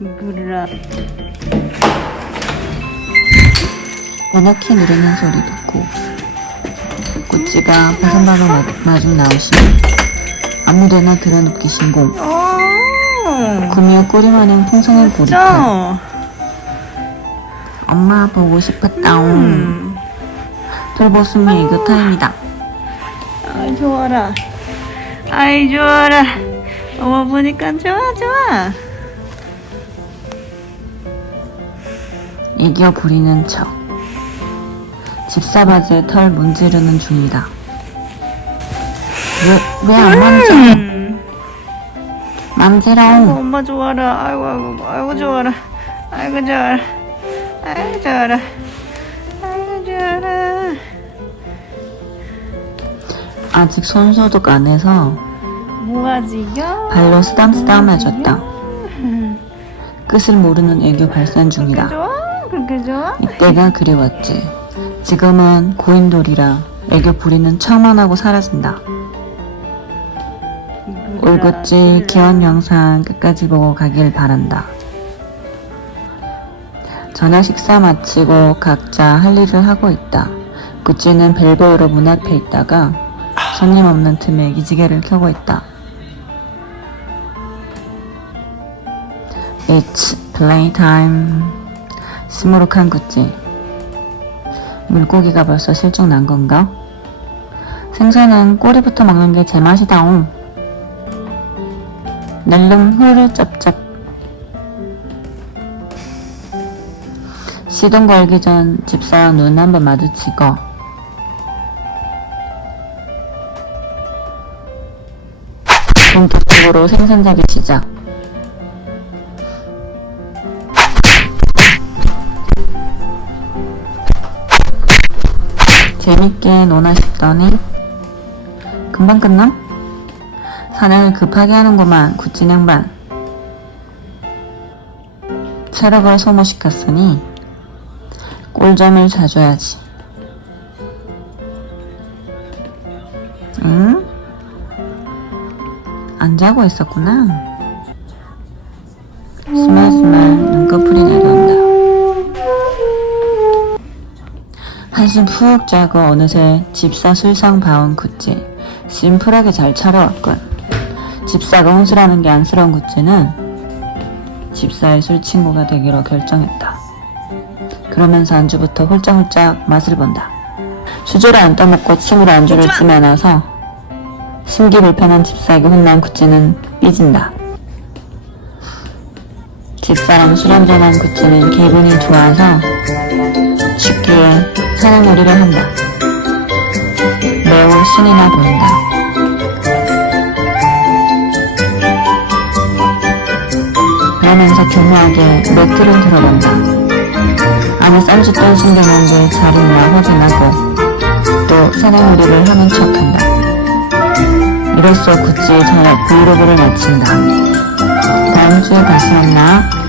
그라. 번호키 누르는 소리 듣고 구찌가 버선방을 마- 마중 나오시니 아무데나 들어눕기 신공 어. 구미호 꼬리마냥 풍성한 저. 엄마 보고 싶었다옹 음. 돌보수미 애교 타임이다 아이 좋아라. 아이 좋아라. 엄마 보니까 좋아 좋아. 애교 부리는 척 집사바지에 털 문지르는 중이다 왜 왜 안 만져 음. 아이고, 엄마 좋아라. 아이고 아이고 아이고 좋아라. 아이고 좋아라. 아이고 좋아라. 아이고 좋아라. 아직 손소독 안 해서 뭐하지요? 발로 쓰담쓰담해줬다 끝을 모르는 애교 발산 중이다 좋아? 그렇게 좋아? 이때가 그리웠지. 지금은 고인돌이라 애교 부리는 척만 하고 사라진다. 올굿지 귀여운 영상 끝까지 보고 가길 바란다. 저녁 식사 마치고 각자 할 일을 하고 있다. 구찌는 벨보이로 문 앞에 있다가 손님 없는 틈에 기지개를 켜고 있다. It's playtime. 스무룩한 구찌. 물고기가 벌써 실종 난 건가? 생선은 꼬리부터 먹는 게 제맛이다옹. 낼름 후를 짭짭. 시동 걸기 전 집사와 눈 한번 마주치고 본격적으로 생선 잡이 시작. 재밌게 노나 싶더니 금방 끝남? 사냥을 급하게 하는구만 구찐 양반 체력을 소모시켰으니 꿀잠을 자줘야지 응? 안 자고 있었구나 스멀스멀 눈꺼풀이 내려온다 한숨 푹 자고 어느새 집사 술상 봐온 구찌. 심플하게 잘 차려왔군. 집사가 혼술하는 게 안쓰러운 구찌는 집사의 술 친구가 되기로 결정했다. 그러면서 안주부터 홀짝홀짝 맛을 본다. 수저를 안 떠먹고 침으로 안주를 찌면서 심기불편한 집사에게 혼난 구찌는 삐진다. 집사랑 술 한잔한 구찌는 기분이 좋아서 쉽게 사냥놀이를 한다. 매우 신이 나 보인다. 그러면서 교묘하게 매트를 들어본다. 안에 쌈짓돈 숨겨놓은 있나 확인하고 또 사냥놀이를 하는 척한다. 이로써 구찌의 저녁 브이로그를 마친다. 다음 주에 다시 만나.